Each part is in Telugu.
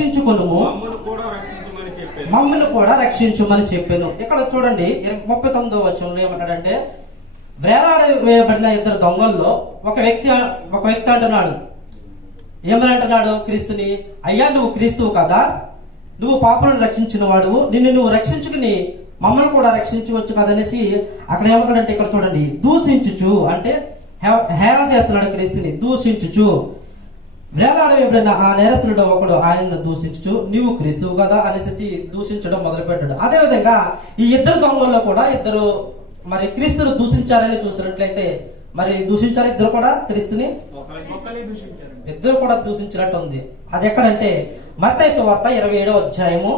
రక్షించుకొనుము, మమ్మల్ని కూడా రక్షించుమని చెప్పాను. ఇక్కడ చూడండి 39వ వచనంలో ఏమంటాడంటే, వేలాడవేయబడిన ఇద్దరు దొంగల్లో ఒక వ్యక్తి అంటున్నాడు, ఏమని అంటున్నాడు క్రీస్తుని, అయ్యా నువ్వు క్రీస్తువు కదా, నువ్వు పాపులను రక్షించిన వాడు, నిన్ను నువ్వు రక్షించుకుని మమ్మల్ని కూడా రక్షించవచ్చు కదనేసి అక్కడ ఏమంటాడంటే, ఇక్కడ చూడండి, దూషించుచు అంటే హేళన చేస్తున్నాడు క్రీస్తుని, దూషించుచు. వేలాడవేయబడిన ఆ నేరస్తుడు ఒకడు ఆయనను దూషించు, నీవు క్రీస్తువు కదా అనేసి దూషించడం మొదలు పెట్టాడు. అదేవిధంగా ఈ ఇద్దరు దొంగల్లో కూడా ఇద్దరు మరి క్రీస్తును దూషించారని చూసినట్లయితే, మరి దూషించారు ఇద్దరు కూడా క్రీస్తుని, ఇద్దరు కూడా దూషించినట్టు ఉంది. అది ఎక్కడంటే మత్తయి సువార్త 27వ అధ్యాయము,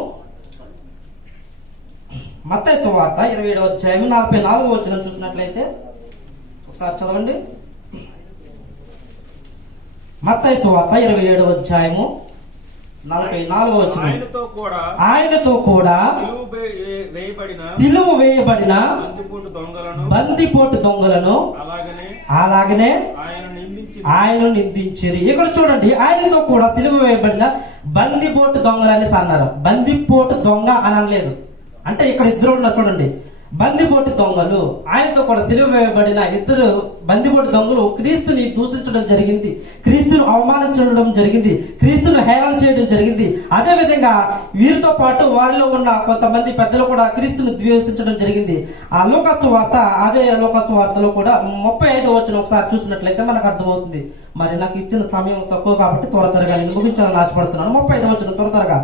మత్తయి సువార్త 27వ అధ్యాయము 44వ వచనం చూసినట్లయితే ఒకసారి చదవండి. మత్తయి సువార్త 27వ అధ్యాయము 44వ వచనం, ఆయనతో కూడా సిలువ వేయబడిన బందిపోటు దొంగలను అలాగనే ఆయన నిందించిరి. ఇక్కడ చూడండి, ఆయనతో కూడా సిలువ వేయబడిన బందిపోటు దొంగలని అన్నారు. బందిపోటు దొంగ అని అనలేదు. అంటే ఇక్కడ ఇద్దరు ఉన్నారు చూడండి, బందిపోటు దొంగలు, ఆయనతో కూడా సిలువ వేయబడిన ఇద్దరు బందిపోటు దొంగలు క్రీస్తుని దూషించడం జరిగింది, క్రీస్తును అవమానించడం జరిగింది, క్రీస్తును హేళన చేయడం జరిగింది. అదే విధంగా వీరితో పాటు వారిలో ఉన్న కొంతమంది పెద్దలు కూడా క్రీస్తును ద్వేషించడం జరిగింది. ఆ లూకాసు వార్త, అదే లూకాసు వార్తలో కూడా 35వ వచనం ఒకసారి చూసినట్లయితే మనకు అర్థమవుతుంది. మరి నాకు ఇచ్చిన సమయం తక్కువ కాబట్టి త్వరగా నేను ముగించాలని ఆశపడుతున్నాను. 35వ వచనం త్వరగా,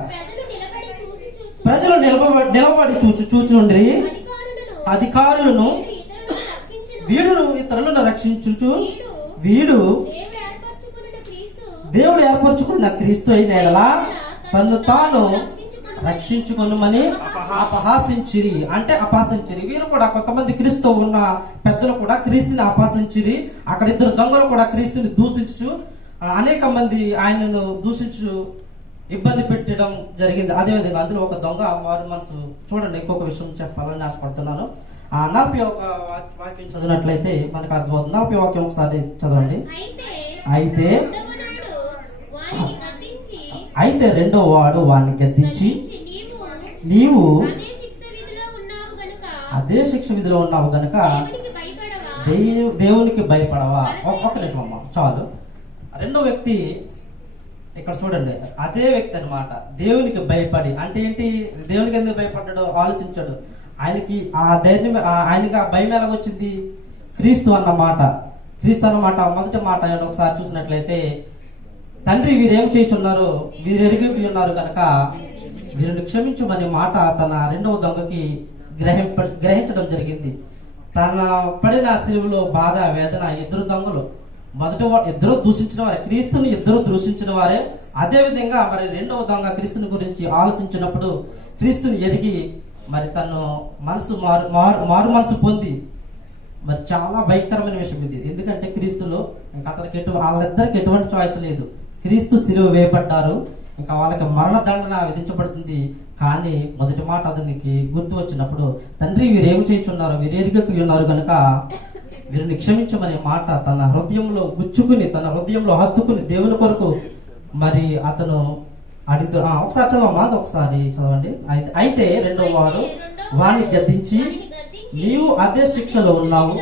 ప్రజలు నిలబడి చూచుండ్రి, అధికారులను వీడును ఇతరులను రక్షించుచు, వీడు దేవుడు ఏర్పరచుకున్న క్రీస్తు అయిన తను తాను రక్షించుకొనుమని అపహాసించిరి. అంటే అపహాసించిరి. వీరు కూడా కొంతమంది క్రీస్తు ఉన్న పెద్దలు కూడా క్రీస్తుని అపహాసించిరి. అక్కడ ఇద్దరు దొంగలు కూడా క్రీస్తుని దూషించు, అనేక మంది ఆయనను దూషించు ఇబ్బంది పెట్టడం జరిగింది. అదేవిధంగా అందులో ఒక దొంగ వారి మనసు చూడండి. ఇంకొక విషయం చెప్పాలని ఆశపడుతున్నాను. 41 వాక్యం చదివినట్లయితే మనకు అర్థమవుతుంది. 40 వాక్యం ఒకసారి చదవండి. అయితే రెండో వాడు వాడిని గద్దించి, నీవు అదే శిక్ష విధిలో ఉన్నావు గనుక దేవునికి భయపడవా. ఒక్క నిమిషం అమ్మ చాలు. రెండో వ్యక్తి ఇక్కడ చూడండి, అదే వ్యక్తి అన్నమాట దేవునికి భయపడి. అంటే ఏంటి, దేవునికి ఎందుకు భయపడ్డాడో ఆలోచించాడు. ఆయనకి ఆ ధైర్యం, ఆయనకి ఆ భయం ఎలాగొచ్చింది, క్రీస్తు అన్నమాట. క్రీస్తు అన్నమాట మొదటి మాట ఒకసారి చూసినట్లయితే, తండ్రి వీరేం చేయుచున్నారో వీరు ఎరిగి ఉన్నారు కనుక వీరిని క్షమించమని మాట తన రెండవ దొంగకి గ్రహించడం జరిగింది. తన పడిన సిలువలో బాధ వేదన ఇద్దరు దొంగలు, మొదటి ఇద్దరు దూషించిన వారే, క్రీస్తుని ఇద్దరు దూషించిన వారే. అదే విధంగా మరి రెండవ దొంగ క్రీస్తుని గురించి ఆలోచించినప్పుడు క్రీస్తుని ఎరిగి మరి తను మనసు మారు మనసు పొంది, మరి చాలా భయంకరమైన విషయం ఇది. ఎందుకంటే క్రీస్తులో ఇంకా అతనికి వాళ్ళిద్దరికి ఎటువంటి చాయిస్ లేదు. క్రీస్తు సిలువ వేయబడ్డారు, ఇంకా వాళ్ళకి మరణదండన విధించబడుతుంది. కానీ మొదటి మాట అతనికి గుర్తు వచ్చినప్పుడు, తండ్రి వీరేమి చేయుచున్నారు, వీరేరిగకి ఉన్నారు కనుక వీరిని క్షమించమనే మాట తన హృదయంలో గుచ్చుకుని, తన హృదయంలో హత్తుకుని దేవుని కొరకు మరి అతను అడుగుతూ, ఒకసారి చదవమ్మా, ఒకసారి చదవండి. అయితే రెండో వాడు వాడిని గద్దించి, నీవు అదే శిక్షలో ఉన్నావు,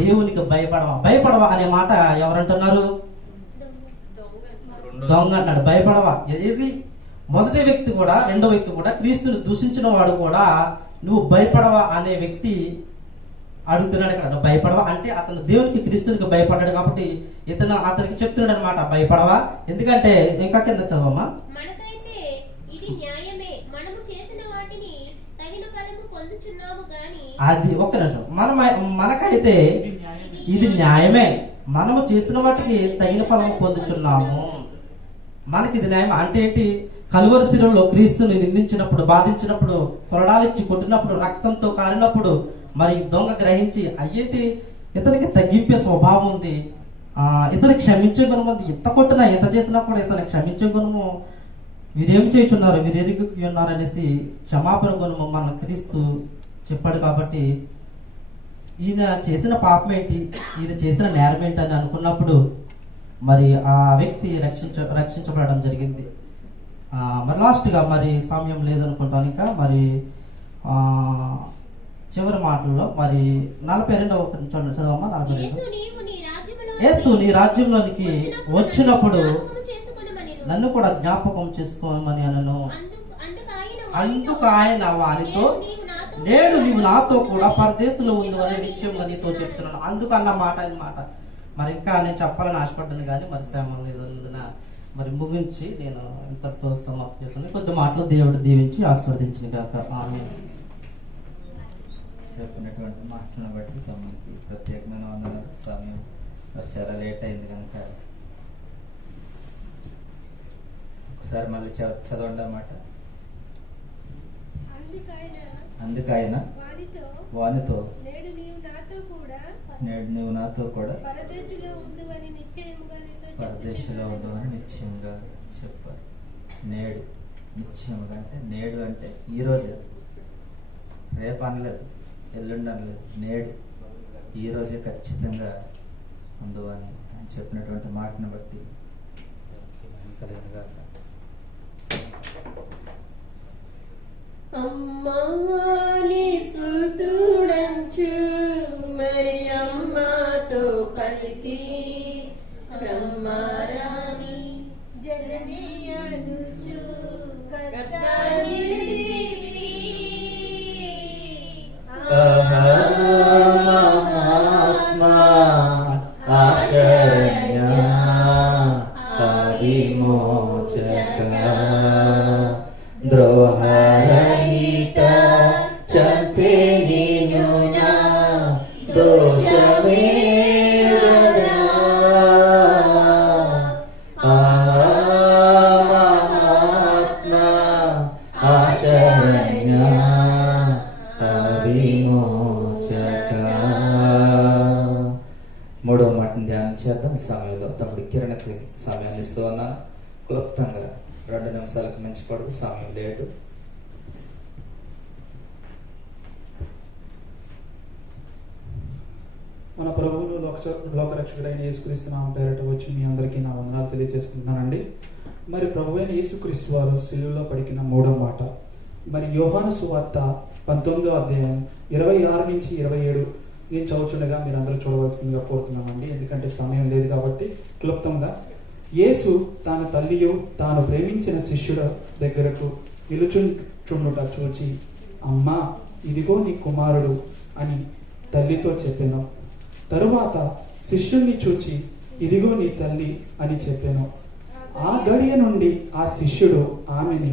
దేవునికి భయపడవా అనే మాట ఎవరంటున్నారు, దొంగ అన్నాడు. భయపడవా. ఇది మొదటి వ్యక్తి కూడా రెండో వ్యక్తి కూడా క్రీస్తుని దూషించిన వాడు కూడా నువ్వు భయపడవా అనే వ్యక్తి అడుగుతున్నాడు ఇక్కడ. భయపడవా అంటే అతను దేవునికి క్రీస్తునికి భయపడ్డాడు కాబట్టి అతనికి చెప్తున్నాడు అనమాట, భయపడవా. ఎందుకంటే ఇంకా కింద చదవమ్మా, అది ఒక్క నిమిషం. మనకైతే ఇది న్యాయమే, మనము చేసిన వాటికి తగిన ఫలము పొందుచున్నాము. మనకి ఇది న్యాయం అంటే ఏంటి, కలువరి శిలువలో క్రీస్తుని నిందించినప్పుడు, బాధించినప్పుడు, కొరడాలిచ్చి కొట్టినప్పుడు, రక్తంతో కారినప్పుడు మరి దొంగ గ్రహించి, అయ్యేంటి ఇతనికి తగ్గింపే స్వభావం ఉంది, ఇతను క్షమించే గుణం ఉంది, ఎంత కొట్టినా ఎంత చేసినప్పుడు ఇతను క్షమించే గుణము, వీరేం చేయుచున్నారు, వీరెరిగి ఉన్నారు అనేసి క్షమాపణ గుణము మన క్రీస్తు చెప్పాడు. కాబట్టి ఈయన చేసిన పాపం ఏంటి, ఈయన చేసిన నేరం ఏంటి అని అనుకున్నప్పుడు మరి ఆ వ్యక్తి రక్షించబడడం జరిగింది. మరి లాస్ట్గా మరి సమయం లేదనుకుంటాను, ఇంకా మరి చివరి మాటల్లో మరి 42వ చదవమ్మా. 42 యేసు నీ రాజ్యంలోనికి వచ్చినప్పుడు నన్ను కూడా జ్ఞాపకం చేసుకోమని అనను. అందుకు ఆయన వానితో, నేడు నీవు నాతో కూడా పరదేశంలో ఉందని నిశ్చయంగా నీతో చెప్తున్నాను. అందుకు అన్న మాట ఇది మాట. మరి ఇంకా నేను చెప్పాలని ఆశపడ్డాను కానీ మరి శ్రమ లేదన్న మరి ముగించి నేను ఇంతటితో సమాప్తి చేస్తాను. కొద్ది మాటలు దేవుడు దీవించి ఆస్వాదించిన కాక. ఆమేన్. చెప్పినటువంటి మాటలను బట్టి సమయానికి ప్రత్యేకమైన వందనాలు. సమయం చాలా లేట్ అయింది కనుక ఒకసారి మళ్ళీ చదవండి అన్నమాట. అందుకు ఆయన వానితో, నేడు నీవు నాతో కూడా పరదేశంలో ఉండువని నిశ్చయంగా చెప్పారు. నేడు నిశ్చయంగా అంటే నేడు అంటే ఈరోజు, రేపు అనలేదు, ఎల్లుండి అనలేదు, నేడు ఈరోజే ఖచ్చితంగా ఉండువని అని చెప్పినటువంటి మాటను బట్టి కలిగినగా. అమ్మాని సుతుడంచు మరి అమ్మతో కలిపి బ్రహ్మారాణి జననీయనుచు కర్తాని మహాత్మా ఆశరణ్య విమోచక ద్రోహరహిత చంపే నీను నా దోషమే మహాత్మా ఆశరణ్య విమోచక. మూడవ మాటను ధ్యానం చేద్దాం. ఈ సమయంలో తమ్ముడు కిరణకి సమయాన్ని ఇస్తూ ఉన్నా. క్లుప్తంగా 2 నిమిషాలకు మించి పడదు, సమయం లేదు. మన ప్రభువును లోకరక్షకుడైన యేసుక్రీస్తు నామం పేరిట వచ్చి మీ అందరికీ నా వందనాలు తెలియజేసుకుంటున్నానండి. మరి ప్రభువైన యేసుక్రీస్తు వారు సిలువలో పలికిన 3వ మాట మరి యోహాను సువార్త 19వ అధ్యాయం 26 నుంచి 27 నేను చదువుతుండగా మీరు అందరూ చూడవలసిందిగా కోరుతున్నామండి. ఎందుకంటే సమయం లేదు కాబట్టి క్లుప్తంగా. యేసు తన తల్లియు తాను ప్రేమించిన శిష్యుల దగ్గరకు నిలుచుండుట చూచి, అమ్మా ఇదిగో నీ కుమారుడు అని తల్లితో చెప్పాను. తరువాత శిష్యుణ్ణి చూచి, ఇదిగో నీ తల్లి అని చెప్పాను. ఆ గడియ నుండి ఆ శిష్యుడు ఆమెని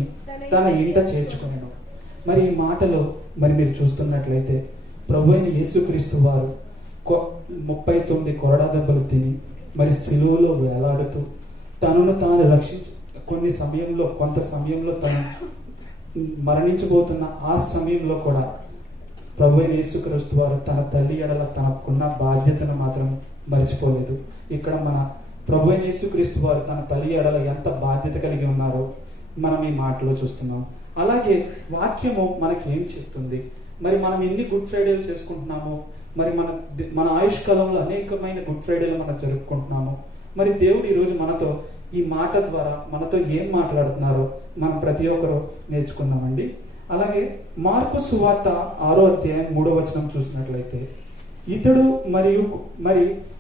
తన ఇంట చేర్చుకునేను. మరి ఈ మాటలో మరి మీరు చూస్తున్నట్లయితే ప్రభు అయిన యేసుక్రీస్తు వారు 39 కొరడా దెబ్బలు తిని మరి సిలువలో వేలాడుతూ తనను తాను రక్షించి కొంత సమయంలో తను మరణించబోతున్న ఆ సమయంలో కూడా ప్రభు అయిన యేసుక్రీస్తు వారు తన తల్లి ఎడల తనకున్న బాధ్యతను మాత్రం మర్చిపోలేదు. ఇక్కడ మన ప్రభు అయిన యేసుక్రీస్తు వారు తన తల్లి ఎడల ఎంత బాధ్యత కలిగి ఉన్నారో మనం ఈ మాటలో చూస్తున్నాం. అలాగే వాక్యము మనకి ఏం చెప్తుంది? మరి మనం ఎన్ని గుడ్ ఫ్రైడేలు చేసుకుంటున్నాము, మరి మన ఆయుష్ కాలంలో అనేకమైన గుడ్ ఫ్రైడేలు మనం జరుపుకుంటున్నాము. మరి దేవుడు ఈరోజు మనతో ఈ మాట ద్వారా మనతో ఏం మాట్లాడుతున్నారో మనం ప్రతి ఒక్కరు నేర్చుకుందామండి. అలాగే మార్కు సువార్త 6వ అధ్యాయం 3వ వచనం చూసినట్లయితే, ఇతడు మరి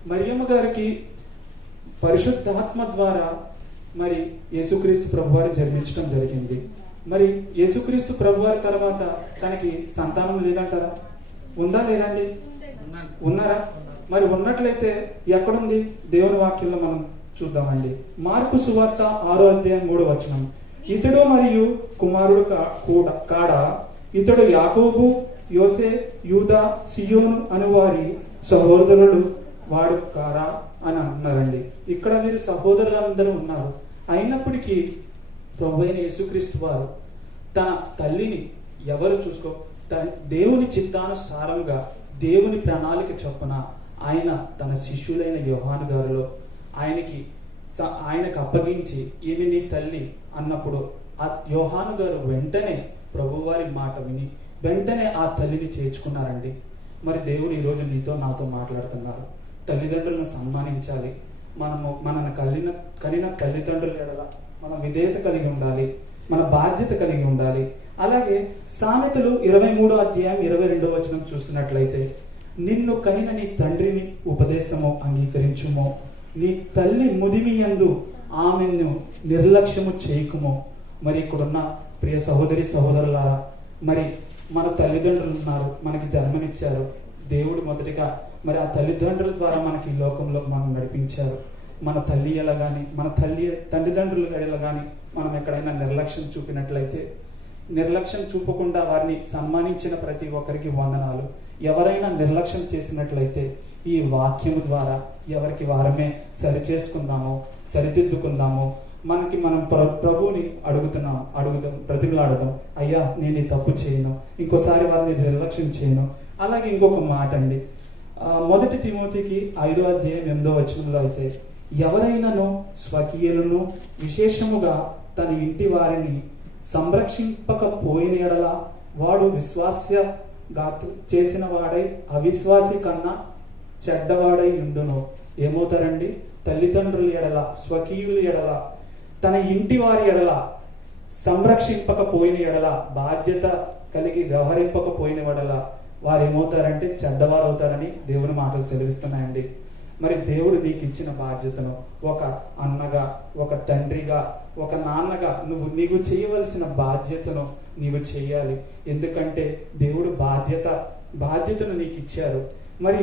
మరియమ్మ గారికి పరిశుద్ధాత్మ ద్వారా మరి యేసుక్రీస్తు ప్రభువారు జన్మించడం జరిగింది. మరి యేసుక్రీస్తు ప్రభువారి తర్వాత తనకి సంతానం లేదంటారా? ఉందా లేదండి? ఉన్నారా? మరి ఉన్నట్లయితే ఎక్కడుంది? దేవుని వాక్యంలో మనం చూద్దామండి. మార్కు సువార్త 6వ అధ్యాయం 3వ వచనం, ఇతడు మరియు కుమారుడు కాడా, ఇతడు యాకోబు, యోసే, యూదా, సియోను అను వారి సహోదరులు వాడు కారా అని అన్నారండి. ఇక్కడ మీరు సహోదరులందరూ ఉన్నారు. అయినప్పటికీ ప్రభువైన యేసుక్రీస్తు వారు తన తల్లిని ఎవరు దేవుని చిత్తానుసారంగా దేవుని ప్రణాళిక చొప్పున ఆయన తన శిష్యులైన యోహాను గారిలో ఆయనకు అప్పగించి ఈమె నీ తల్లి అన్నప్పుడు ఆ యోహాను గారు వెంటనే ప్రభువారి మాట విని వెంటనే ఆ తల్లిని చేర్చుకున్నారండి. మరి దేవుడు ఈరోజు నీతో నాతో మాట్లాడుతున్నారు. తల్లిదండ్రులను సన్మానించాలి. మనము మనల్ని కనిన తల్లిదండ్రుల ఎడల మన విధేయత కలిగి ఉండాలి, మన బాధ్యత కలిగి ఉండాలి. అలాగే సామెతలు 23వ అధ్యాయం 22వ వచనం చూసినట్లయితే, నిన్ను కనిన నీ తండ్రిని ఉపదేశము అంగీకరించుమో, నీ తల్లి ముదిమి యందు ఆమెను నిర్లక్ష్యము చేయకుమో. మరి ఇక్కడున్న ప్రియ సహోదరి సహోదరులారా, మరి మన తల్లిదండ్రులు ఉన్నారు, మనకి జన్మనిచ్చారు. దేవుడు మొదటిగా మరి ఆ తల్లిదండ్రుల ద్వారా మనకి ఈ లోకంలో మనం నడిపించారు. మన తల్లి ఎలా కానీ, మన తల్లిదండ్రులు ఎలా కానీ మనం ఎక్కడైనా నిర్లక్ష్యం చూపినట్లయితే, నిర్లక్ష్యం చూపకుండా వారిని సన్మానించిన ప్రతి ఒక్కరికి వందనాలు. ఎవరైనా నిర్లక్ష్యం చేసినట్లయితే ఈ వాక్యము ద్వారా ఎవరికి వారమే సరిచేసుకుందాము, సరిదిద్దుకుందాము. మనం ప్రభువుని అడుగుదాం, బ్రతిమలాడదాం. అయ్యా, నేను ఈ తప్పు చేయను, ఇంకోసారి వారిని నిర్లక్ష్యం చేయను. అలాగే ఇంకొక మాట అండి, 1 తిమోతికి 5వ అధ్యాయం 8వ వచనంలో అయితే, ఎవరైనాను స్వకీయులను విశేషముగా తన ఇంటి వారిని సంరక్షింపకపోయిన ఎడల వాడు విశ్వాసఘాతు చేసిన వాడై అవిశ్వాసి కన్నా చెడ్డవాడై ఉండును. ఏమవుతారండి? తల్లిదండ్రుల ఎడల, స్వకీయుల ఎడల, తన ఇంటి వారి ఎడల సంరక్షింపకపోయిన ఎడల, బాధ్యత కలిగి వ్యవహరింపకపోయిన ఎడల వారు ఏమవుతారంటే చెడ్డవారు అవుతారని దేవుని మాటలు సెలవిస్తున్నాయండి. మరి దేవుడు నీకు ఇచ్చిన బాధ్యతను ఒక అన్నగా, ఒక తండ్రిగా, ఒక నాన్నగా నీకు చేయవలసిన బాధ్యతను నీవు చేయాలి. ఎందుకంటే దేవుడు బాధ్యతను నీకు ఇచ్చారు. మరి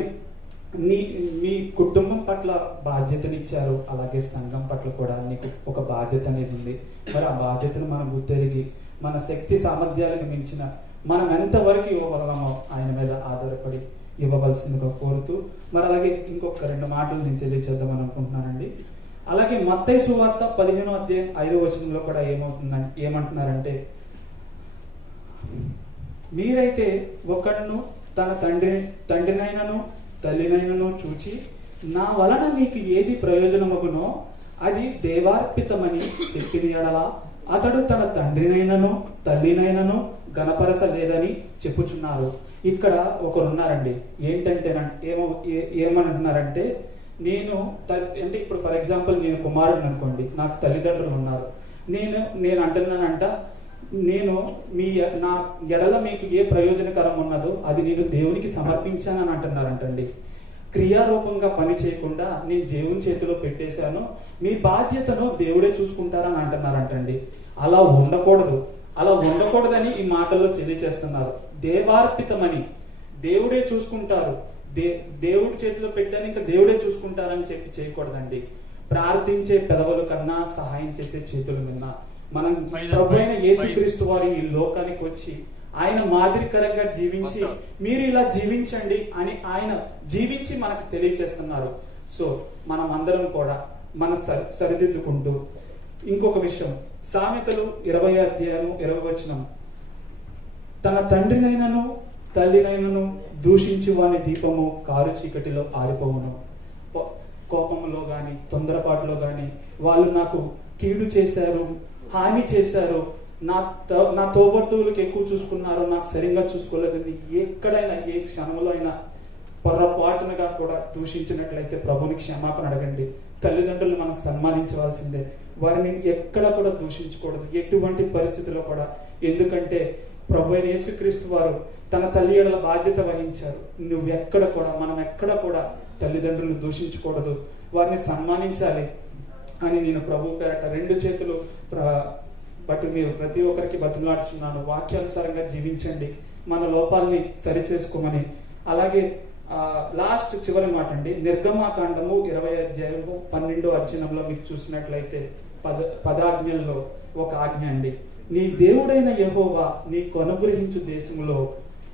మీ కుటుంబం పట్ల బాధ్యతనిచ్చారు, అలాగే సంఘం పట్ల కూడా నీకు ఒక బాధ్యత అనేది ఉంది. మరి ఆ బాధ్యతను మనం గుర్తెరిగి మన శక్తి సామర్థ్యాలకు మించిన మనం ఎంతవరకు ఇవ్వగలమో ఆయన మీద ఆధారపడి ఇవ్వవలసిందిగా కోరుతూ, మరి అలాగే ఇంకొక 2 మాటలు నేను తెలియజేద్దామని అనుకుంటున్నానండి. అలాగే మత్తయి సువార్త 15వ అధ్యాయం 5వ వచనంలో కూడా ఏమంటున్నారంటే, మీరైతే ఒకడును తన తండ్రినైనను తల్లినైనను చూచి, నా వలన నీకు ఏది ప్రయోజనమగునో అది దేవార్పితమని చెప్పిన ఎడల అతడు తన తండ్రినైనను తల్లినైనను గణపరచలేదని చెప్పుచున్నారు. ఇక్కడ ఒకరున్నారండి, ఏంటంటే ఏమంటున్నారంటే, అంటే ఇప్పుడు ఫర్ ఎగ్జాంపుల్ నేను కుమారుడు అనుకోండి, నాకు తల్లిదండ్రులు ఉన్నారు. నేను అంటున్నానంట, నా ఎడల మీకు ఏ ప్రయోజనకరం ఉన్నదో అది నేను దేవునికి సమర్పించానని అంటున్నారంటండి. క్రియారూపంగా పని చేయకుండా నేను దేవుని చేతిలో పెట్టేశాను, మీ బాధ్యతను దేవుడే చూసుకుంటారని అంటున్నారంటండి. అలా ఉండకూడదని ఈ మాటల్లో తెలియజేస్తున్నారు. దేవార్పితమని, దేవుడే చూసుకుంటారు, దేవుడి చేతిలో పెట్టాను ఇంకా దేవుడే చూసుకుంటారని చెప్పి చేయకూడదండి. ప్రార్థించే పెదవుల కన్నా సహాయం చేసే చేతులు విన్నా. మనం ప్రభువైన యేసుక్రీస్తు వారు ఈ లోకానికి వచ్చి ఆయన మాదిరికరంగా జీవించి, మీరు ఇలా జీవించండి అని ఆయన జీవించి మనకు తెలియజేస్తున్నారు. సో మనం అందరం కూడా మన సరిదిద్దుకుంటూ, ఇంకొక విషయం, సామెతలు 20వ అధ్యాయం 20వ వచనం, తన తండ్రినైనను తల్లినైనను దూషించి వాని దీపము కారు చీకటిలో ఆరిపోవును. కోపంలో గాని, తొందరపాటులో గాని వాళ్ళు నాకు కీడు చేశారు, హాని చేశారు, నా తోబట్టువులకు ఎక్కువ చూసుకున్నారు, నాకు సరిగ్గా చూసుకోలేదని ఎక్కడైనా ఏ క్షణంలో అయినా పొరపాటునగా కూడా దూషించినట్లయితే ప్రభుని క్షమాపణ అడగండి. తల్లిదండ్రులు మనం సన్మానించవలసిందే, వారిని ఎక్కడ కూడా దూషించకూడదు, ఎటువంటి పరిస్థితుల్లో కూడా. ఎందుకంటే ప్రభు అయిన యేసుక్రీస్తు వారు తన తల్లి ఎడల బాధ్యత వహించారు. మనం ఎక్కడ కూడా తల్లిదండ్రులు దూషించకూడదు, వారిని సన్మానించాలి అని నేను ప్రభు పేరట 2 చేతులు బట్టి మీరు ప్రతి ఒక్కరికి బతిమలాడుచున్నాను. వాక్యానుసారంగా జీవించండి, మన లోపాలని సరిచేసుకోమని. అలాగే లాస్ట్ చివరి మాట అండి, నిర్గమాకాండము 20వ అధ్యాయం 12వ వచనంలో మీకు చూసినట్లయితే 10 ఆజ్ఞల్లో ఒక ఆజ్ఞ అండి, నీ దేవుడైన యెహోవా నీకు అనుగ్రహించు దేశంలో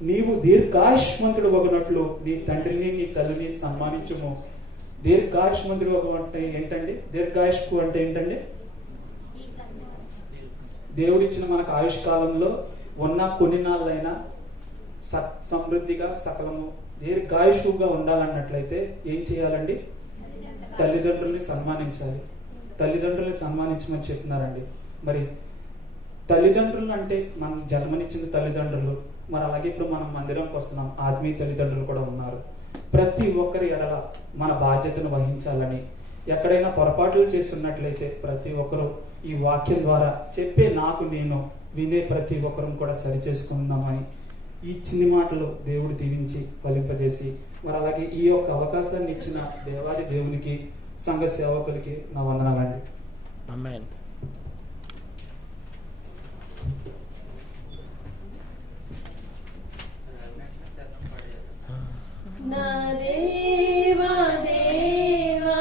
నీవు దీర్ఘాయుష్మంతుడు వగునట్లు నీ తండ్రిని నీ తల్లిని సన్మానించుము. దీర్ఘాయుష్మంతుడు అంటే ఏంటండి? దీర్ఘాయుష్కు అంటే ఏంటండి? దేవుడిచ్చిన మనకు ఆయుష్ కాలంలో ఉన్న కొన్ని నాళ్ళైనా సమృద్ధిగా సకలము దీర్ఘాయుషుగా ఉండాలన్నట్లయితే ఏం చేయాలండి? తల్లిదండ్రుల్ని సన్మానించాలి. తల్లిదండ్రుల్ని సన్మానించమని చెప్తున్నారండి. మరి తల్లిదండ్రులు అంటే మనం జన్మనిచ్చిన తల్లిదండ్రులు, మరి అలాగే ఇప్పుడు మనం మందిరంకి వస్తున్నాం, ఆత్మీయ తల్లిదండ్రులు కూడా ఉన్నారు. ప్రతి ఒక్కరి ఎడల మన బాధ్యతను వహించాలని ఎక్కడైనా పొరపాట్లు చేస్తున్నట్లయితే ప్రతి ఒక్కరూ ఈ వాక్యం ద్వారా చెప్పే నాకు నేను వినే ప్రతి ఒక్కరూ కూడా సరి చేసుకుందామని ఈ చిన్ని మాటలు దేవుడు దీవించి ఫలింపజేసి మరి అలాగే ఈ యొక్క అవకాశాన్ని ఇచ్చిన దేవాది దేవునికి సంఘ సేవకులకి నా వందనాలండి. ఆమేన్. నా దేవా దేవా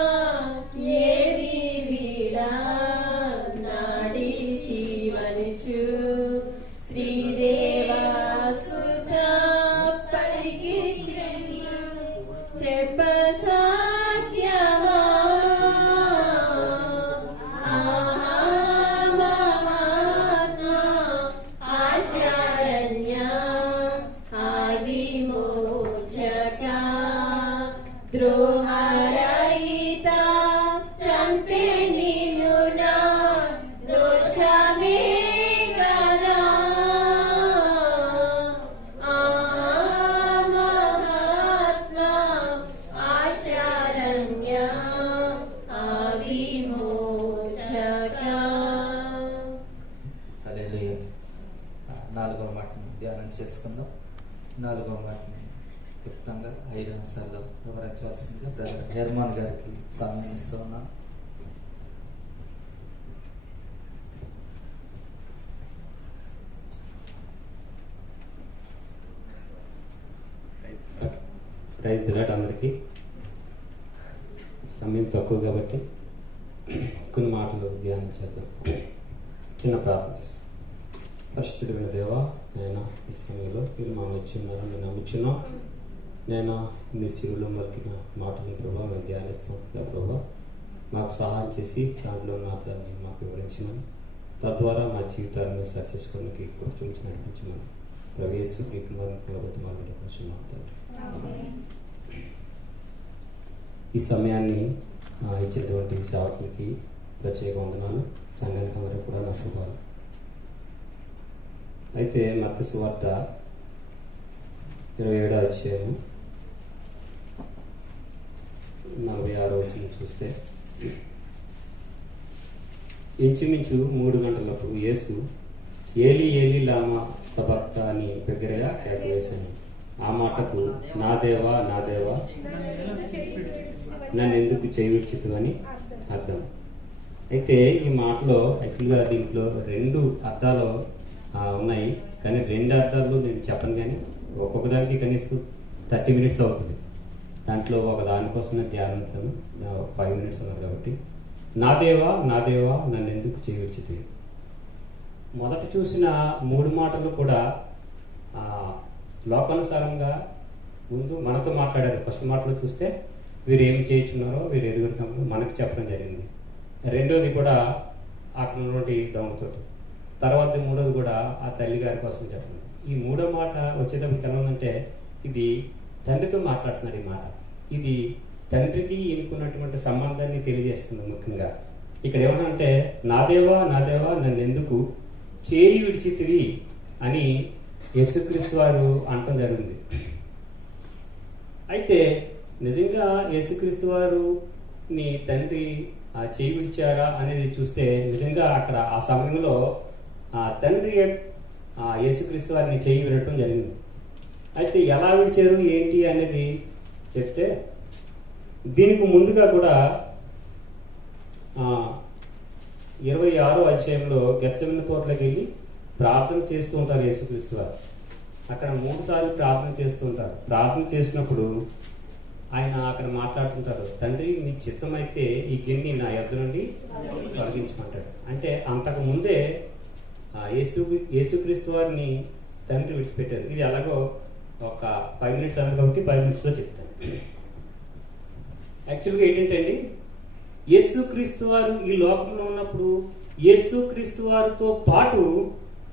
ఏవి వీడా నాడికి వనుచు శ్రీదేవా సుత పలికి చెప్ప సాఖ్యమా మహాత్మా ఆశారణ్య ఆదిమోచక ద్రోహరహిత చంపే నిన్ను నా దోషమే గదా మహాత్మా ఆశారణ్య ఆదిమోచక. హల్లెలూయా. 4వ మాటని ధ్యానం చేసుకుందాం. 4వ మాటని క్లుప్తంగా 5 నిమిషాల్లో వివరించవలసిందిగా బ్రదర్ హెర్మాన్ గారికి సమయం ఇస్తూ ఉన్నాను. ప్రైజ్ లార్డ్ అందరికీ. సమయం తక్కువ కాబట్టి కొన్ని మాటలు ధ్యానం చేద్దాం. చిన్న ప్రార్థన చేస్తాం. పరిశుద్ధుడైన దేవా, నేను ఈ సమయంలో మీరు మా వచ్చి ఉన్నారని నేను నమ్ముచున్నాం. నేను మీ శివులో మరికిన మాటలను ప్రభావ మేము ధ్యానిస్తాం. ప్రభావ మాకు సహాయం చేసి దాంట్లో ఉన్న అర్థాన్ని మాకు వివరించమని, తద్వారా మా జీవితాలను సరి చేసుకోవడానికి కూర్చొని నడిపించమని ప్రవేశ మీకు మాట్లాడుతున్నాం. ఈ సమయాన్ని ఇచ్చినటువంటి సేవకులకి ప్రత్యేక వందనాలు. సంఘానికి అందరూ కూడా నా శుభాలు. అయితే మత్తయి సువార్త 27వ అధ్యాయం 46వ వచనం చూస్తే, ఇంచుమించు 3 గంటలప్పుడు యేసు ఏలి ఏలి లామా సబక్తా అని బిగ్గరగా కేక వేశాను. ఆ మాటకు నా దేవా నా దేవా నన్ను ఎందుకు చేయిచ్చితు అని అర్థం. అయితే ఈ మాటలో యాక్చువల్గా దీంట్లో 2 అర్థాలు ఉన్నాయి. కానీ 2 అర్థాలు నేను చెప్పను, కానీ ఒక్కొక్క దానికి కనీసం 30 minutes అవుతుంది. దాంట్లో ఒక దానికోసం నేను ధ్యానిస్తాను. 5 minutes ఉన్నారు కాబట్టి, నా దేవా నన్ను ఎందుకు చేయించింది. మొదట చూసిన 3 మాటలు కూడా లోకానుసారంగా ముందు మనతో మాట్లాడారు. ఫస్ట్ మాటలో చూస్తే వీరు ఏమి చేయించున్నారో వీరు ఎదుగుతామో మనకు చెప్పడం జరిగింది. 2వది కూడా అక్కడ ఉన్నటువంటి దొంగతోటి, తర్వాత 3వది కూడా ఆ తల్లి గారి కోసం చెప్పండి. ఈ 3వ మాట వచ్చేటప్పటికి ఎలా ఉందంటే, ఇది తండ్రితో మాట్లాడుతున్నారు. ఈ మాట ఇది తండ్రికి ఎన్నుకున్నటువంటి సంబంధాన్ని తెలియజేస్తుంది. ముఖ్యంగా ఇక్కడ ఏమనంటే, నా దేవా నన్ను ఎందుకు చేయి విడిచితివి అని యేసుక్రీస్తు వారు అనటం జరిగింది. అయితే నిజంగా యేసుక్రీస్తు వారు నీ తండ్రి చేయి విడిచారా అనేది చూస్తే, నిజంగా అక్కడ ఆ సమయంలో తండ్రి యేసుక్రీస్తు వారిని చేయి విడటం జరిగింది. అయితే ఎలా విడిచారు ఏంటి అనేది చెప్తే, దీనికి ముందుగా కూడా 26వ అధ్యాయంలో గెత్సేమనే తోటలోకి వెళ్ళి ప్రార్థన చేస్తూ ఉంటారు యేసుక్రీస్తు వారు. అక్కడ 3 సార్లు ప్రార్థన చేస్తూ ఉంటారు. ప్రార్థన చేసినప్పుడు ఆయన అక్కడ మాట్లాడుతుంటారు, తండ్రి నీ చిత్తం అయితే ఈ గిన్నె నా యొద్ద నుండి తొలగించమంటాడు. అంటే అంతకు ముందే యేసుక్రీస్తు వారిని తండ్రి విడిచిపెట్టారు. ఇది అలాగో ఒక 5 minutes అన్నారు కాబట్టి 5 minutes లో చెప్తాను. యాక్చువల్గా ఏంటంటే అండి, యేసుక్రీస్తు వారు ఈ లోకంలో ఉన్నప్పుడు యేసుక్రీస్తు వారితో పాటు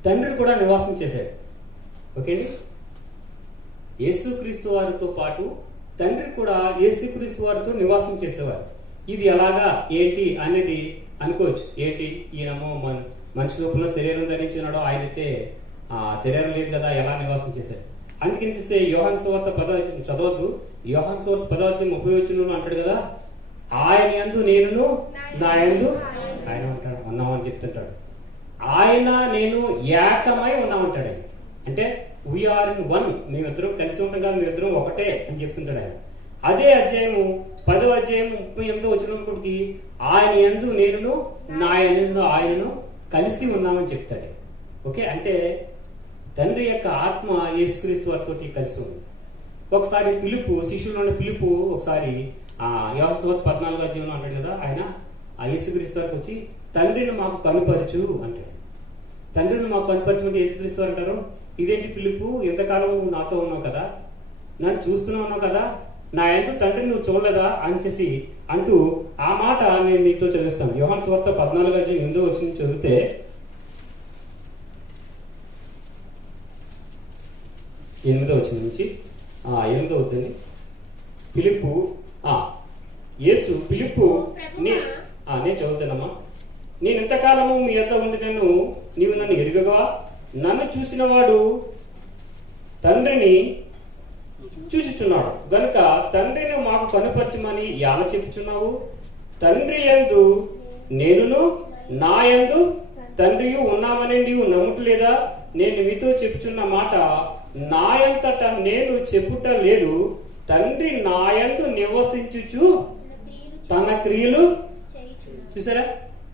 తండ్రి కూడా నివాసం చేశాడు. ఓకే అండి, యేసుక్రీస్తు వారితో పాటు తండ్రి కూడా యేసుక్రీస్తు వారితో నివాసం చేసేవారు. ఇది ఎలాగా ఏంటి అనేది అనుకోవచ్చు. ఏంటి ఈయనమో మనిషి లోపల శరీరం ధరించినాడో, ఆయనైతే శరీరం లేదు కదా, ఎలా నివాసం చేశాడు. అందుకని చూస్తే యోహాను సువార్త 10వ వచనం చదవద్దు. యోహాను సువార్త 10వ వచనం 30వ వచనంలో అంటాడు కదా, ఆయన యందు నేనును నా యందు ఆయన ఉంటాడు ఉన్నామని చెప్తుంటాడు. ఆయన నేను ఏకమై ఉన్నామంటాడు. అంటే వీఆర్ ఇన్ వన్, మేమిద్దరం కలిసి ఉంటాం కాదు, మేమిద్దరం ఒకటే అని చెప్తుంటాడు ఆయన. అదే అధ్యాయము 10వ అధ్యాయం 38వ వచనంకి ఆయన యందు నేనును నా యందు ఆయనను కలిసి ఉన్నామని చెప్తాడు. ఓకే, అంటే తండ్రి యొక్క ఆత్మ యేసుక్రీస్తు వారితో కలిసి ఉంది. ఒకసారి పిలుపు, శిష్యులు పిలుపు ఒకసారి యోహాను సువార్త 14వ అధ్యాయంలో అంటాడు కదా, ఆయన ఆ యేసుక్రీస్తు వారికి వచ్చి తండ్రిని మాకు కనుపరచు అంటాడు. తండ్రిని మాకు కనుపరచమంటే యేసుక్రీస్తు వారు అంటారు, ఇదేంటి పిలుపు, ఎంతకాలం నాతో ఉన్నావు కదా, నన్ను చూస్తూనే ఉన్నావు కదా, నా యందు తండ్రిని నువ్వు చూడలేదా అనేసి అంటూ ఆ మాట నేను మీతో చదివిస్తాను. యోహాను సువార్త 14వ అధ్యాయం 8వ వచనం చదివితే, 8వ వచనం నుంచి 8వ వద్దని పిలుపు యేసు పిలుపు నేను చదువుతానమ్మా. నేను ఎంతకాలము మీ యొద్ద ఉండినను నీవు నన్ను ఎరుగగా, నన్ను చూసిన వాడు తండ్రిని చూసిచున్నాడు గనుక తండ్రిని మాకు కనుపరచమని ఎలా చెప్పుచున్నావు? తండ్రి యందు నేనును నా యందు తండ్రియు ఉన్నామని నీవు నమ్ముటలేదా? నేను మీతో చెప్పుచున్న మాట నాయంతట నేను చెప్పుట లేదు, తండ్రి నాయందు నివసించుచు తన క్రియలు, చూసారా,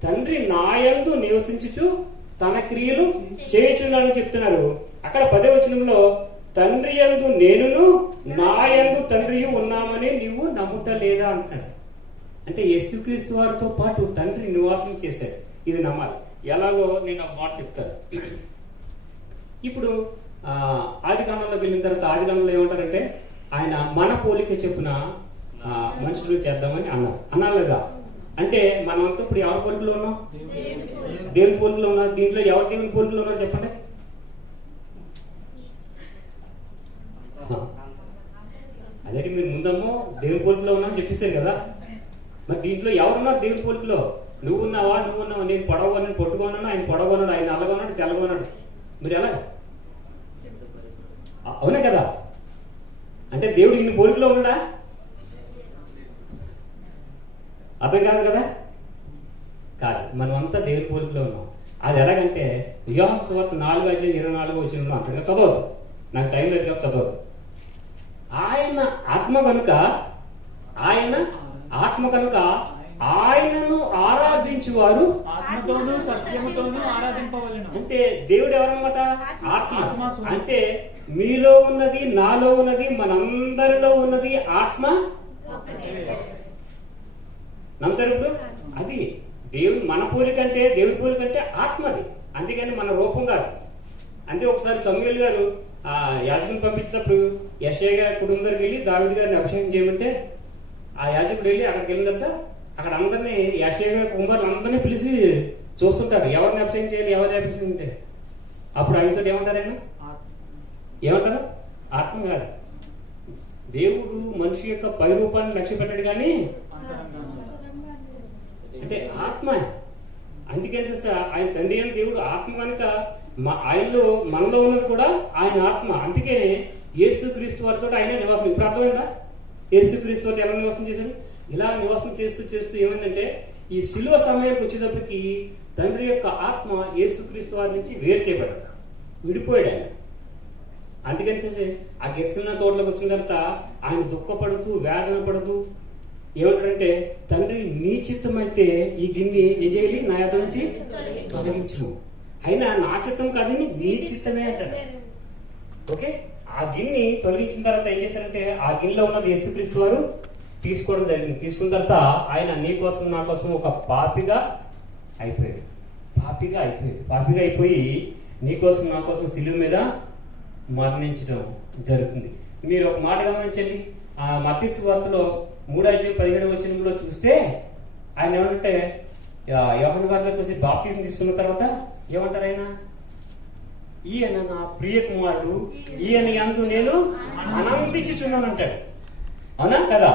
తండ్రి నాయందు నివసించుచు తన క్రియలు చేయుచున్నానని చెప్తున్నారు. అక్కడ 10వ వచనంలో తండ్రి యందు నేనును నా యందు తండ్రియు ఉన్నామని నీవు నమ్ముట లేదా అంటున్నాడు. అంటే యేసుక్రీస్తు వారితో పాటు తండ్రి నివాసం చేశాడు. ఇది నమ్మాలి. ఎలాగో నేను ఒక మాట చెప్తాను. ఇప్పుడు ఆదికాండంలోకి వెళ్ళిన తర్వాత ఆదికాండంలో ఏమంటారంటే ఆయన మన పోలిక చెప్పున మనుషులు చేద్దామని అన్నారు లేదా? అంటే మనమంతా ఇప్పుడు ఎవరి పోలికలో ఉన్నాం? దేవుని పోలికలో ఉన్నారు. దీంట్లో ఎవరు దేవుని పోలికలో ఉన్నారు చెప్పండి? అదే మీరు ముందమ్మో దేవుని పోలికలో ఉన్నామని చెప్పేశారు కదా. మరి దీంట్లో ఎవరున్నారు దేవుని పోలికలో? నువ్వున్నావా? నేను పొడవగా, నేను పొట్టుకున్నాను, ఆయన పొడవన్నాడు, ఆయన నల్లగా ఉన్నాడు, తెల్లగా ఉన్నాడు. మీరు ఎలా? అవునా కదా? అంటే దేవుడు ఇన్ని పోలికలో ఉన్నాడా? అర్థం కాదు కదా? కాదు, మనం అంతా దేవుని పోలికలో ఉన్నాం. అది ఎలాగంటే యోహాను సువార్త 4:24 వచనంలో అంటాడు. చదవదు, నాకు టైం లేదు కాబట్టి చదవదు. ఆయన ఆత్మ కనుక ఆయనను ఆరాధించువారు ఆత్మతోనూ సత్యముతోనూ ఆరాధింపవలెను. అంటే దేవుడు ఎవరన్నమాట? ఆత్మ. అంటే మీలో ఉన్నది, నాలో ఉన్నది, మనందరిలో ఉన్నది ఆత్మ. నమ్ముతారు ఇప్పుడు? అది దేవుడు మన పోలికంటే, దేవుడి పోలికంటే ఆత్మది, అంతేగాని మన రూపం కాదు. అంతే. ఒకసారి సమూయేలు గారు యాజకుని పంపించినప్పుడు యెషయా గారి కుటుంబం దగ్గరికి వెళ్ళి దావీదు గారిని అభిషేకం చేయమంటే ఆ యాజకుడు వెళ్ళి అక్కడికి వెళ్ళిన తర్వాత అక్కడ అందరినీ యెషయా గారి కుమారులు అందరినీ పిలిచి చూస్తుంటారు, ఎవరిని అభిషేకం చేయాలి, ఎవరిని అభిషేకం చేయాలి. అప్పుడు ఆయనతో ఏమంటారు? ఆయన ఏమంటారు? ఆత్మ కాదు. దేవుడు మనిషి యొక్క పై రూపాన్ని లక్ష్య పెట్టాడు కానీ అంటే ఆత్మ. అందుకని ఆయన తండ్రి అయిన దేవుడు ఆత్మ కనుక ఆయనలో మనలో ఉన్నది కూడా ఆయన ఆత్మ. అందుకే యేసుక్రీస్తు వారితో ఆయన నివాసం. ఇప్పుడు అర్థమైందా? యేసుక్రీస్తు వారితో ఎలా నివాసం చేశాడు? ఇలా నివాసం చేస్తూ చేస్తూ ఏమైందంటే ఈ శిలువ సమయానికి వచ్చేటప్పటికి తండ్రి యొక్క ఆత్మ యేసుక్రీస్తు వారి నుంచి వేరు చేయబడ్డాడు, విడిపోయాడు ఆయన. అందుకని ఆ గెత్సేమనే తోటలోకి వచ్చిన తర్వాత ఆయన దుఃఖపడుతూ వేదన పడుతూ ఏమంటాడంటే, తండ్రి నీ చిత్తం అయితే ఈ గిన్నె ఏం చేయాలి, నా యొద్ద నుంచి తొలగించు, అయినా నా చిత్తం కాదని నీ చిత్తమే అంటాడు. ఓకే, ఆ గిన్నె తొలగించిన తర్వాత ఏం చేశారంటే ఆ గిన్నెలో ఉన్నది యేసుక్రీస్తు వారు తీసుకోవడం జరిగింది. తీసుకున్న తర్వాత ఆయన నీ కోసం నా కోసం ఒక పాపిగా అయిపోయాడు. పాపిగా అయిపోయి నీ కోసం నా కోసం శిలువ మీద మరణించడం జరుగుతుంది. మీరు ఒక మాట గమనించండి. ఆ మత్తయి సువార్తలో 3:17 వచనంలో చూస్తే ఆయన ఏమంటే యోహాను గారిలోకి వచ్చి బాప్తిజం తీసుకున్న తర్వాత ఏమంటారు? ఆయన ఈయన నా ప్రియ కుమారుడు, ఈయన యందు నేను ఆనందించుచున్నాను అంటాడు. అవునా కదా?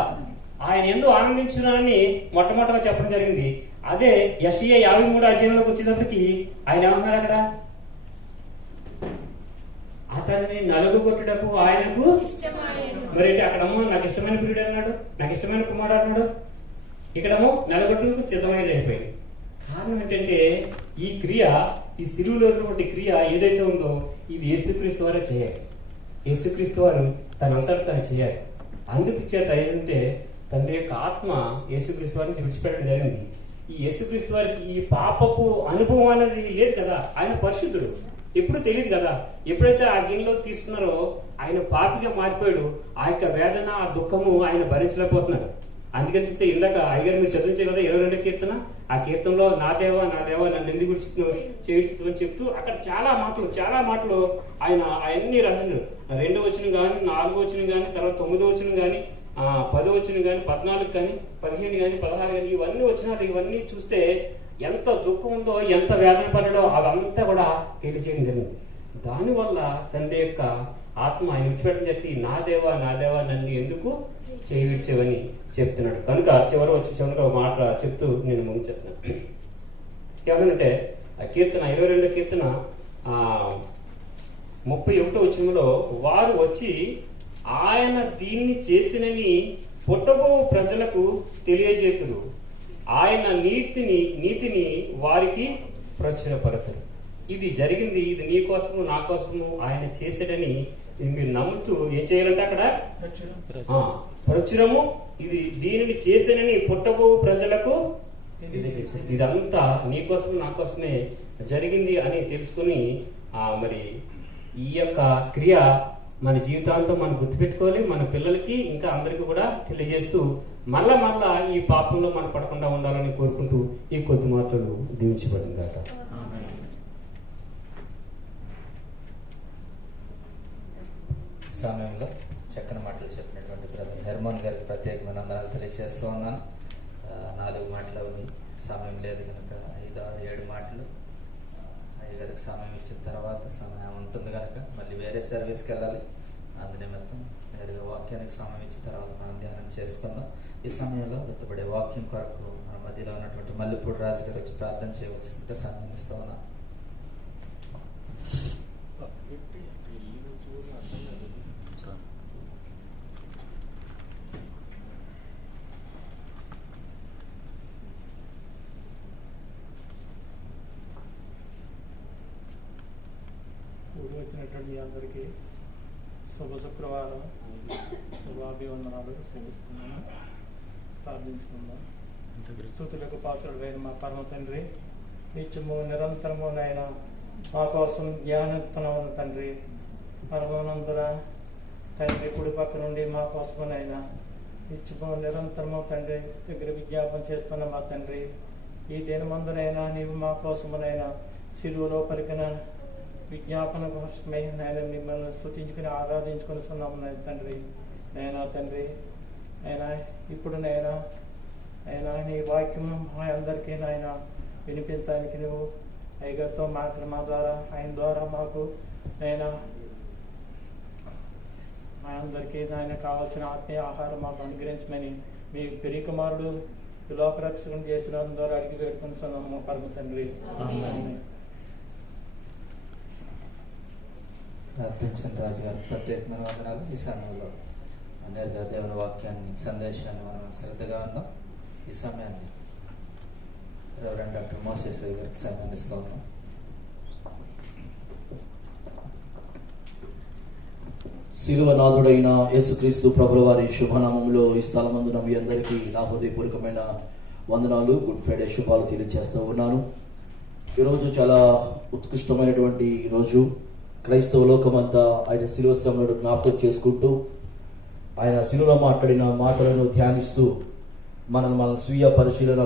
ఆయన యందు ఆనందించున్నానని మొట్టమొదటిగా చెప్పడం జరిగింది. అదే యెషయా 53 అధ్యాయంలోకి వచ్చేటప్పటికి ఆయన ఏమన్నారు? అక్కడ అతన్ని నలుగుగొట్టుటకు ఆయనకు మరి అక్కడ అమ్మ నాకు ఇష్టమైన ప్రియుడు అన్నాడు, నాకు ఇష్టమైన కుమారుడు అన్నాడు. ఇక్కడేమో నలగొట్టుకు సిద్ధమైనది అయిపోయింది. కారణం ఏంటంటే ఈ క్రియ, ఈ సిలువలో ఉన్నటువంటి క్రియ ఏదైతే ఉందో ఇది యేసుక్రీస్తు వారే చేయాలి. యేసుక్రీస్తు వారు తనంతటా తను చేయాలి. అందుకు చేత ఏంటంటే తండ్రి యొక్క ఆత్మ యేసుక్రీస్తు వారిని విడిచిపెట్టడం జరిగింది. ఈ యేసుక్రీస్తు వారికి ఈ పాపపు అనుభవం అనేది లేదు కదా, ఆయన పరిశుద్ధుడు, ఎప్పుడు తెలియదు కదా. ఎప్పుడైతే ఆ గిన్నెలో తీసుకున్నారో ఆయన పాపిగా మారిపోయాడు. ఆ యొక్క వేదన, ఆ దుఃఖము ఆయన భరించలేకపోతున్నాడు. అందుకని చూస్తే ఇందాక అయ్యారు మీరు చదివించే కదా 22వ కీర్తన, ఆ కీర్తనలో నా దేవా నన్ను ఎందుకు చేయించు అని చెప్తూ అక్కడ చాలా మాటలు ఆయన అవన్నీ రాసిండు. 2వ వచనం కానీ, 4వ వచనం కానీ, తర్వాత 9వ వచనం కానీ, 10వ వచనం కానీ, 14 కానీ, 15 కానీ, 16 కానీ, ఇవన్నీ వచ్చినారు. ఇవన్నీ చూస్తే ఎంత దుఃఖం ఉందో, ఎంత వేదన పడ్డాడో అదంతా కూడా తెలియజేయడం జరిగింది. దానివల్ల తండ్రి యొక్క ఆత్మ ఆయన విడిచిపెట్టడం చేసి నా దేవా నన్ను ఎందుకు చేయించేవని చెప్తున్నాడు. కనుక చివరిగా ఒక మాట చెప్తూ నేను ముగించేస్తున్నాను. ఏమనంటే ఆ కీర్తన 22వ కీర్తన 31వ వచనంలో వారు వచ్చి ఆయన దీన్ని చేసినని పుట్టబో ప్రజలకు తెలియజేతురు, ఆయన నీతిని వారికి ప్రచురపడతారు. ఇది జరిగింది, ఇది నీ కోసము నా కోసము ఆయన చేసాడని మీరు నమ్ముతూ ఏం చేయాలంటే అక్కడ ప్రచురము, ఇది దీనిని చేసానని పుట్టబో ప్రజలకు ఇదంతా నీ కోసం నా కోసమే జరిగింది అని తెలుసుకుని మరి ఈ యొక్క క్రియ మన జీవితాంతం మనం గుర్తుపెట్టుకోవాలి. మన పిల్లలకి ఇంకా అందరికీ కూడా తెలియజేస్తూ మళ్ళా ఈ పాపంలో మనం పడకుండా ఉండాలని కోరుకుంటూ ఈ కొద్ది మాటలు దీవించబడింది కాక. సమయంలో చక్కని మాటలు చెప్పినటువంటి బ్రదర్ హెర్మన్ గారికి ప్రత్యేకమైన వందనాలు తెలియజేస్తూ ఉన్నాను. 4 మాటలు ఉంది, సమయం లేదు కనుక 5, 6, 7 మాటలు అయ్యగారికి సమయం ఇచ్చిన తర్వాత సమయం ఉంటుంది కనుక మళ్ళీ వేరే సర్వీస్కి వెళ్ళాలి. అందునిమిత్తం నేరుగా వాక్యానికి సమయం ఇచ్చిన తర్వాత మనం ధ్యానం చేసుకుందాం. ఈ సమయంలో గుర్తుపడే వాక్యం కొరకు మన మధ్యలో ఉన్నటువంటి మల్లెపూడి రాజు గారు వచ్చి ప్రార్థన చేయవలసిందిగా సమయం ఇస్తూ ఉన్నాం. కూడి వచ్చినటువంటి అందరికీ శుభ శుక్రవారం శుభాభివందనాలు తెలుస్తున్నాను. ప్రార్థించుకుందాం. స్తుతులకు పాత్రుడైన మా పరమ తండ్రి, నిత్యము నిరంతరము నాయన మా కోసం ధ్యానిస్తున్నాము తండ్రి. పరమానందుల తండ్రి కుడి పక్క నుండి మా కోసమునైనా నిత్యము నిరంతరము తండ్రి దగ్గర విజ్ఞాపన చేస్తున్న మా తండ్రి, ఈ దినమందునైనా నీవు మా కోసమునైనా సిలువలో పలికిన విజ్ఞాపన కోసమే నాయన మిమ్మల్ని స్తుతించుకుని ఆరాధించుకొనిస్తున్నాము నాయన తండ్రి. నైనా తండ్రి అయినా ఇప్పుడు నైనా నీ వాక్యము మా అందరికీ నాయన వినిపించడానికి నువ్వు అయ్యగారితో మా ద్వారా ఆయన ద్వారా మాకు నైనా మా అందరికీ నాయన కావాల్సిన ఆత్మీయ ఆహారం మాకు అనుగ్రహించమని మీ పెరిగి కుమారుడు లోకరక్షణ చేసిన ద్వారా అడిగి పెట్టుకున్నాము పరమ తండ్రి. ప్రార్థించిన రాజుగారు ప్రత్యేకమైన వందనాలు. ఈ సమయంలో నేరుగా దేవుని వాక్యాన్ని సందేశాన్ని మనం శ్రద్ధగా ఉందాం. ఈ సమయాన్ని రెవరెండ్ డాక్టర్ మోసేశ్వరి గారికి సమయాన్ని ఇస్తూ ఉన్నాం. శిలువనాథుడైన యేసుక్రీస్తు ప్రభుల వారి శుభనామంలో ఈ స్థలమందున మీ అందరికీ నా హృదయపూర్వకమైన వందనాలు, గుడ్ ఫ్రైడే శుభాలు తెలియజేస్తూ ఉన్నాను. ఈరోజు చాలా ఉత్కృష్టమైనటువంటి రోజు. క్రైస్తవ లోకమంతా ఆయన శిలువ శ్రమలను జ్ఞాపకం చేసుకుంటూ ఆయన శిలువలో మాట్లాడిన మాటలను ధ్యానిస్తూ మన స్వీయ పరిశీలన